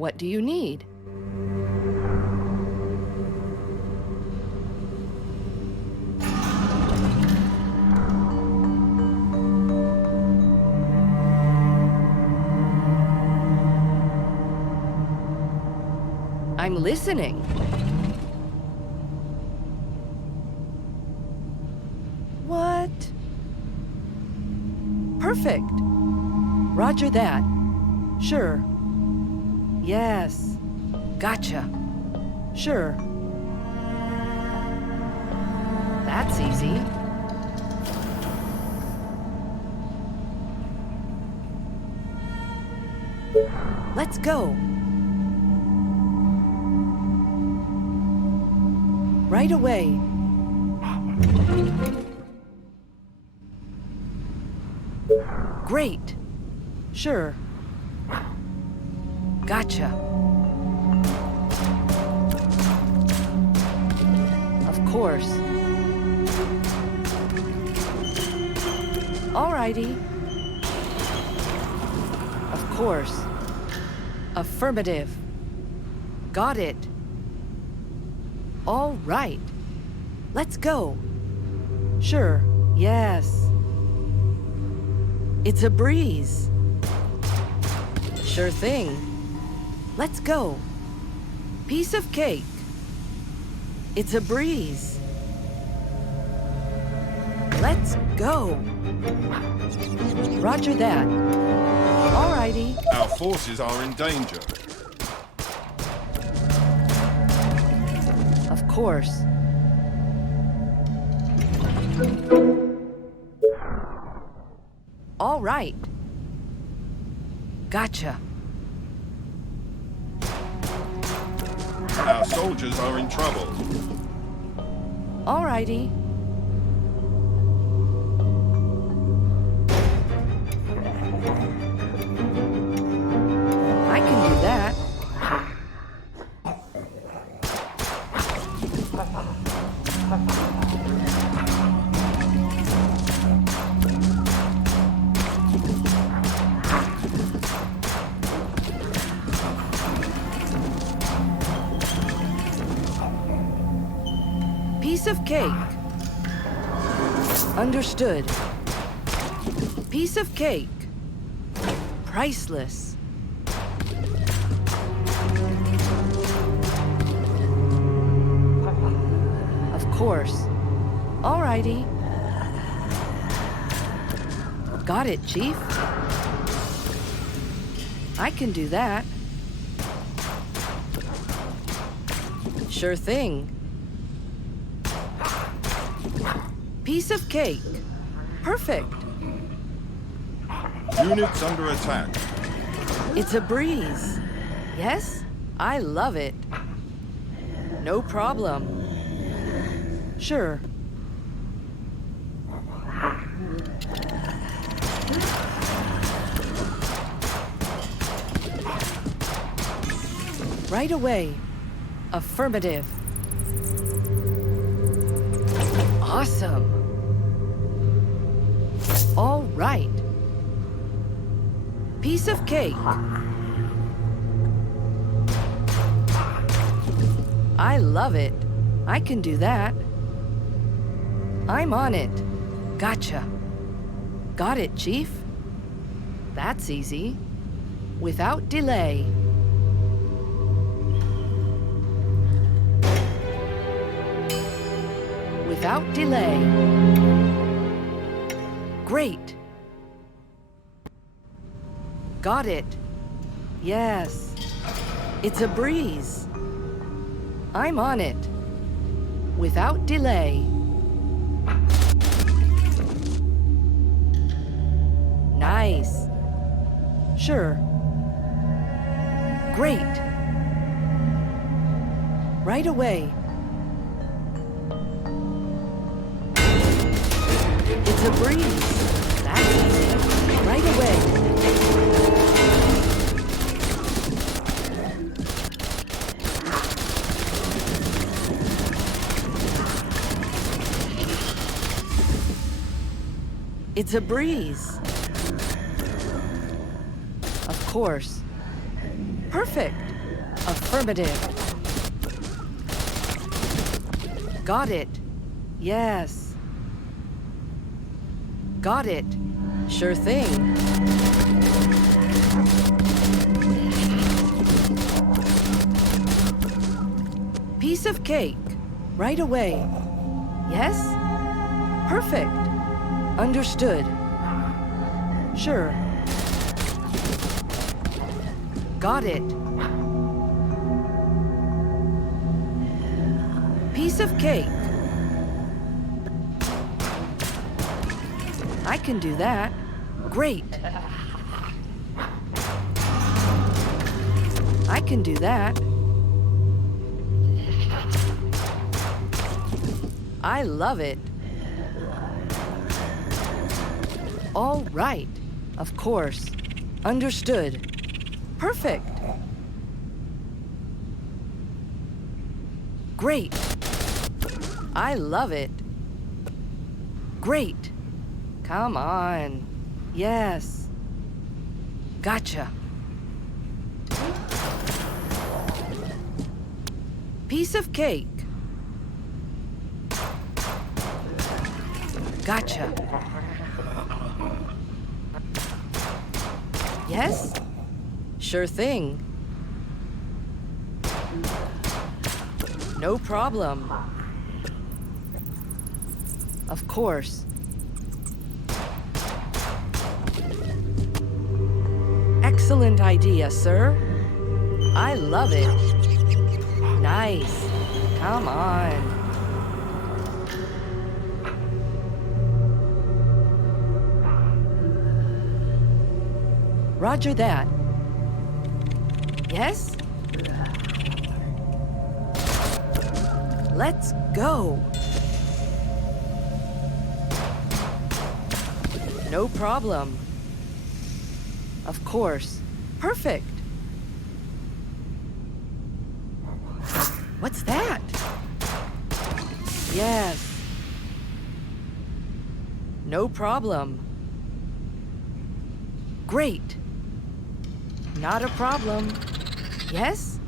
What do you need? I'm listening. What? Perfect. Roger that. Sure. Yes. Gotcha. Sure. That's easy. Let's go. Right away. Great. Sure. Gotcha. Of course. Alrighty. Of course. Affirmative. Got it. All right. Let's go. Sure. Yes. It's a breeze. Sure thing. Let's go. Piece of cake. It's a breeze. Let's go. Roger that. Alrighty. Our forces are in danger. Of course. All right. Gotcha. Our soldiers are in trouble. Alrighty. I can do that. Piece of cake. Understood. Piece of cake. Priceless. Of course. Alrighty. Got it, Chief. I can do that. Sure thing. Piece of cake. Perfect. Units under attack. It's a breeze. Yes, I love it. No problem. Sure. Right away. Affirmative. Awesome. All right. Piece of cake. I love it. I can do that. I'm on it. Gotcha. Got it, Chief. That's easy. Without delay. Without delay. Great. Got it. Yes. It's a breeze. I'm on it. Without delay. Nice. Sure. Great. Right away. It's a breeze. That's easy. Right away. It's a breeze. Of course. Perfect. Affirmative. Got it. Yes. Got it. Sure thing. Piece of cake. Right away. Yes? Perfect. Understood. Sure. Got it. Piece of cake. I can do that. Great. I can do that. I love it. All right. Of course. Understood. Perfect. Great. I love it. Great. Come on. Yes. Gotcha. Piece of cake. Gotcha. Yes? Sure thing. No problem. Of course. Excellent idea, sir. I love it. Nice. Come on. Roger that. Yes? Let's go. No problem. Of course. Perfect. What's that? Yes. No problem. Great. Not a problem. Yes?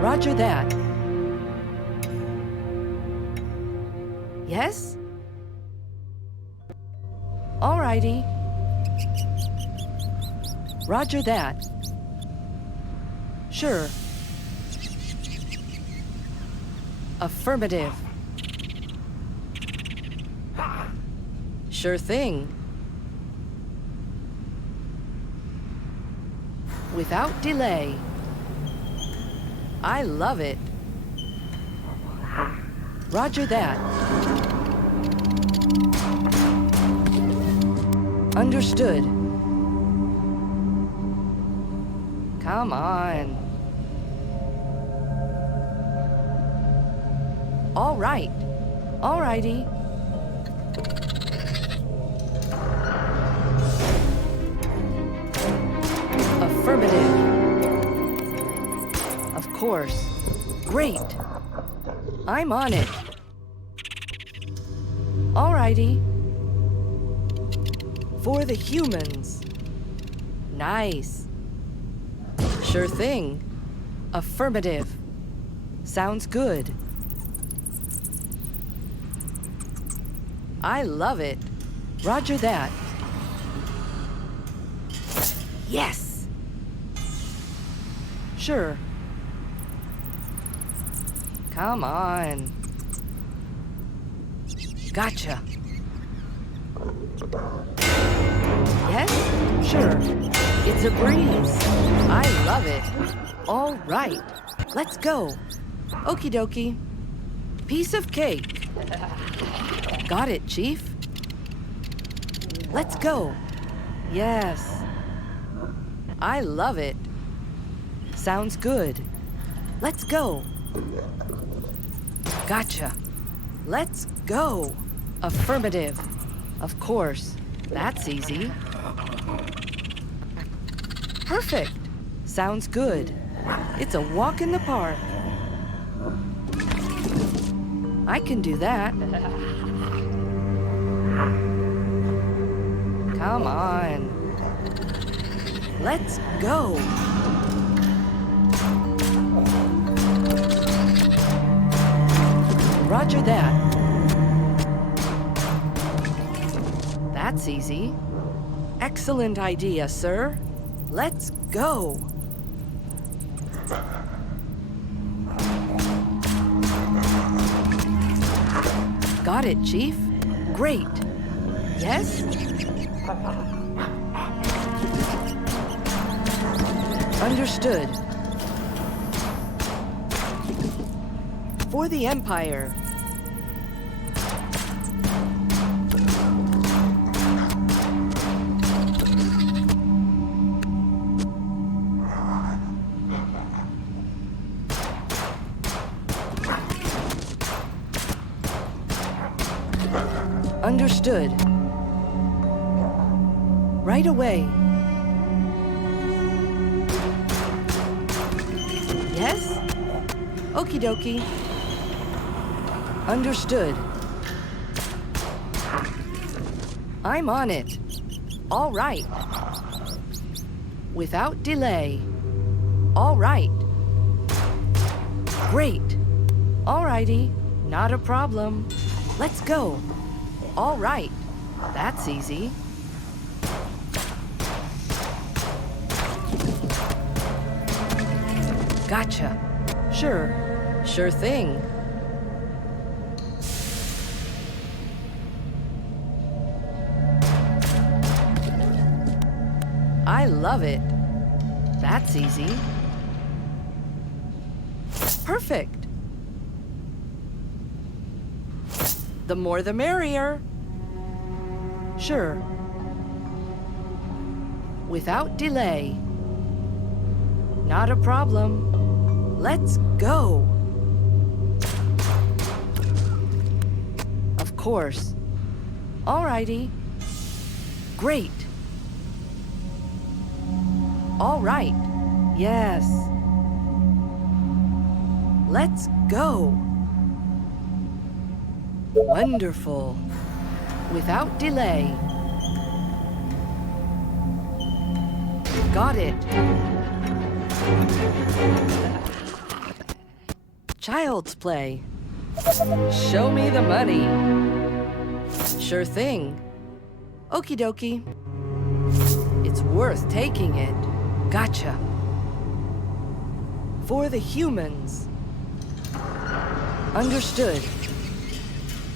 Roger that. Yes? Alrighty. Roger that. Sure. Affirmative. Sure thing. Without delay. I love it. Roger that. Understood. Come on. All right. All righty. Affirmative. Of course. Great. I'm on it. All righty. For the humans. Nice. Sure thing. Affirmative. Sounds good. I love it. Roger that. Yes! Sure. Come on. Gotcha. Yes? Sure. It's a breeze. I love it. All right. Let's go. Okie dokie. Piece of cake. Got it, Chief. Let's go. Yes. I love it. Sounds good. Let's go. Gotcha. Let's go. Affirmative. Of course. That's easy. Perfect. Sounds good. It's a walk in the park. I can do that. Come on. Let's go. Roger that. That's easy. Excellent idea, sir. Let's go. Got it, Chief. Great. Yes? Understood. For the Empire. Understood. Right away. Yes? Okie dokie. Understood. I'm on it. All right. Without delay. All right. Great. All righty. Not a problem. Let's go. All right. That's easy. Gotcha. Sure. Sure thing. I love it. That's easy. Perfect. The more the merrier. Sure. Without delay. Not a problem. Let's go. Of course. All righty. Great. All right. Yes. Let's go. Wonderful. Without delay. Got it. Child's play. Show me the money. Sure thing. Okie dokie. It's worth taking it. Gotcha. For the humans. Understood.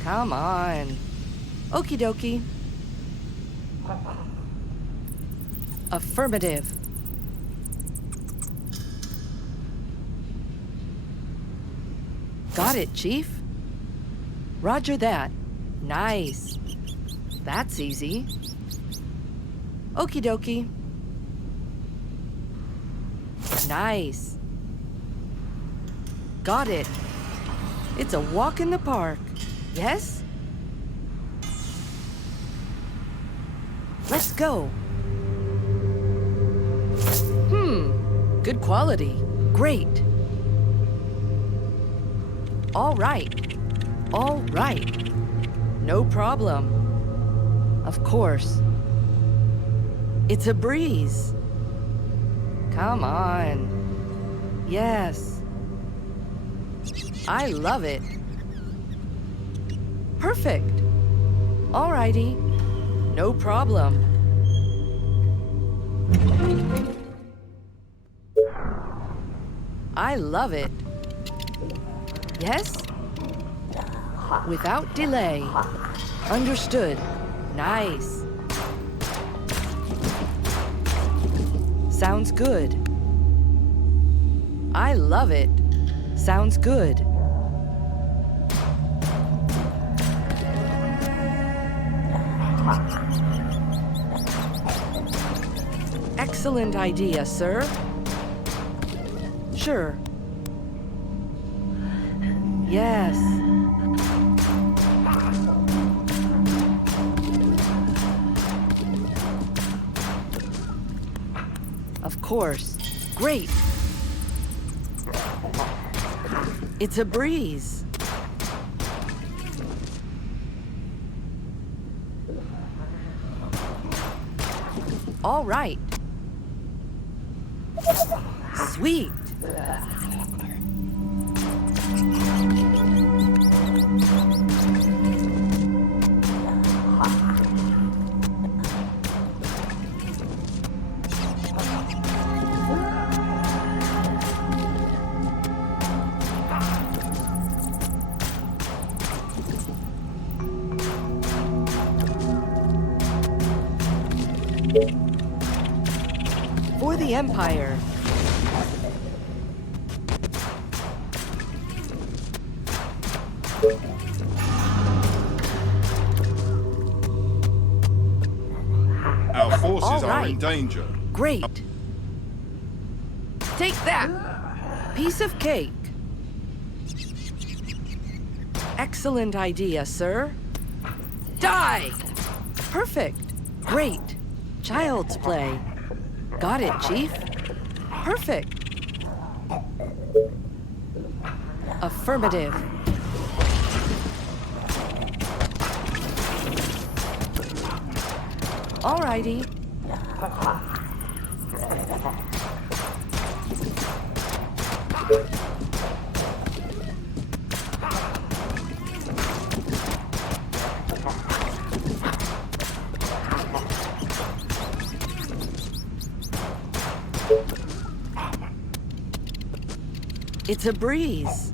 Come on. Okie dokie. Affirmative. Got it, Chief. Roger that. Nice. That's easy. Okie dokie. Nice. Got it. It's a walk in the park. Yes? Let's go. Good quality. Great. All right. All right. No problem. Of course. It's a breeze. Come on. Yes. I love it. Perfect. All righty. No problem. I love it. Yes? Without delay. Understood. Nice. Sounds good. I love it. Sounds good. Excellent idea, sir. Sure. Yes. Of course. Great. It's a breeze. All right. Sweet. For the Empire. Our forces All are right. in danger. Great. Take that. Piece of cake. Excellent idea, sir. Die! Perfect. Great. Child's play. Got it, Chief. Perfect. Affirmative. Alrighty. It's a breeze.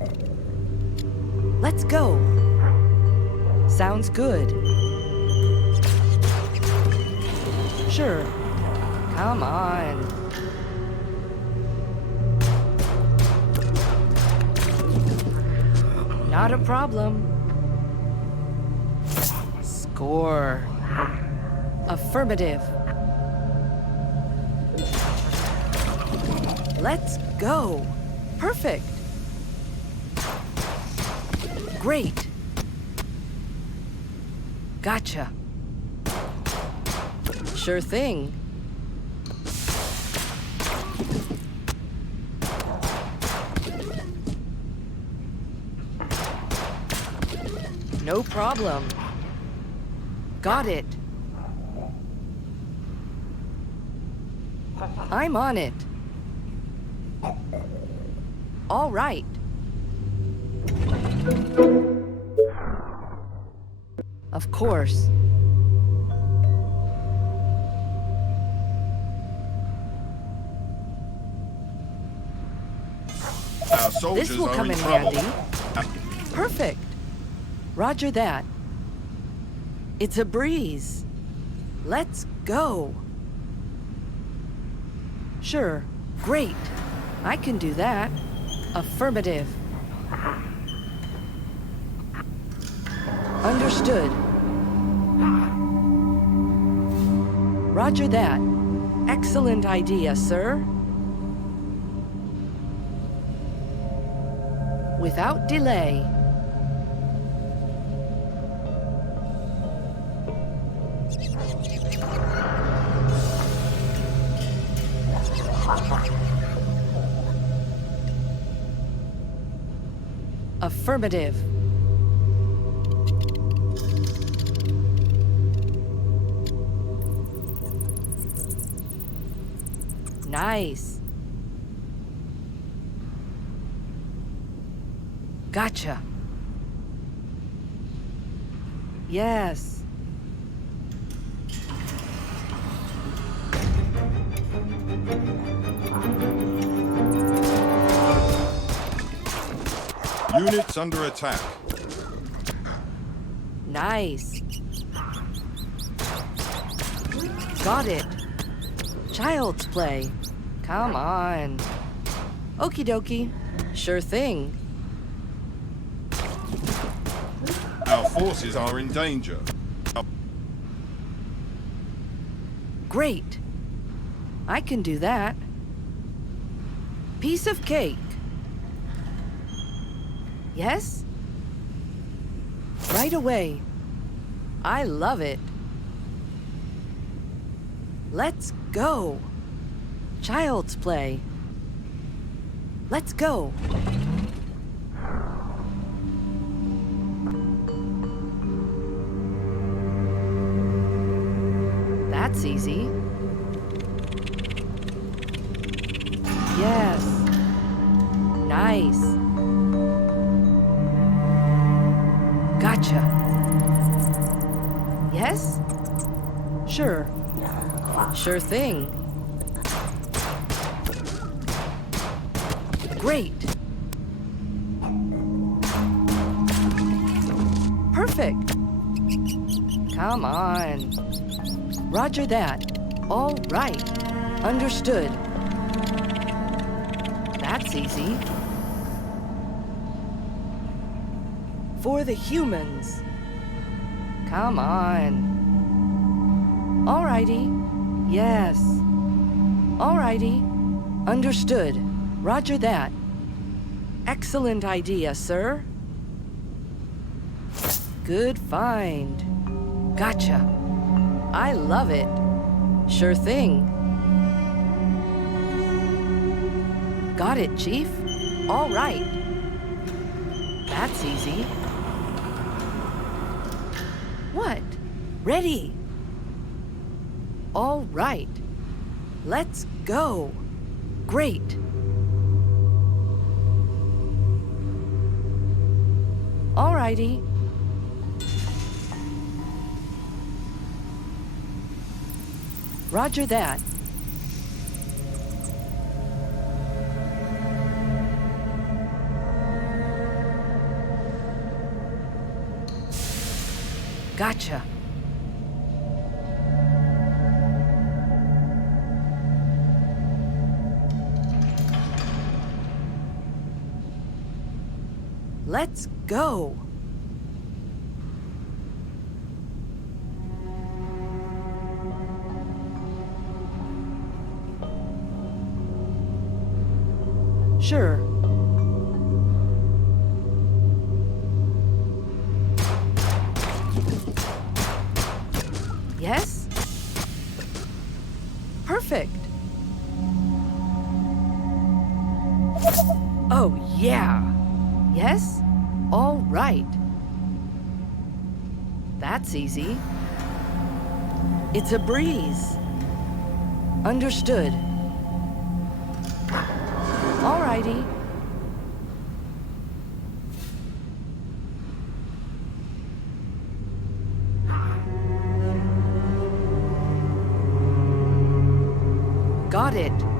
Let's go. Sounds good. Sure. Come on. Not a problem. Score. Affirmative. Let's go. Perfect. Great. Gotcha. Sure thing. No problem. Got it. I'm on it. All right. Of course. Our soldiers This will are come in in trouble. handy. Perfect. Roger that. It's a breeze. Let's go. Sure. Great. I can do that. Affirmative. Understood. Roger that. Excellent idea, sir. Without delay. Affirmative. Nice. Gotcha. Yes. Units under attack. Nice. Got it. Child's play. Come on. Okie dokie. Sure thing. Our forces are in danger. Great. I can do that. Piece of cake. Yes? Right away. I love it. Let's go. Child's play. Let's go. That's easy. Nice. Gotcha. Yes? Sure. Sure thing. Great. Perfect. Come on. Roger that. All right. Understood. That's easy. For the humans. Come on. Alrighty. Yes. Alrighty. Understood. Roger that. Excellent idea, sir. Good find. Gotcha. I love it. Sure thing. Got it, Chief. All right. That's easy. What? Ready. All right. Let's go. Great. Alrighty. Roger that. Gotcha. Let's go. Sure. Yes? Perfect. Oh, yeah. Yes? All right. That's easy. It's a breeze. Understood. Alrighty. Got it.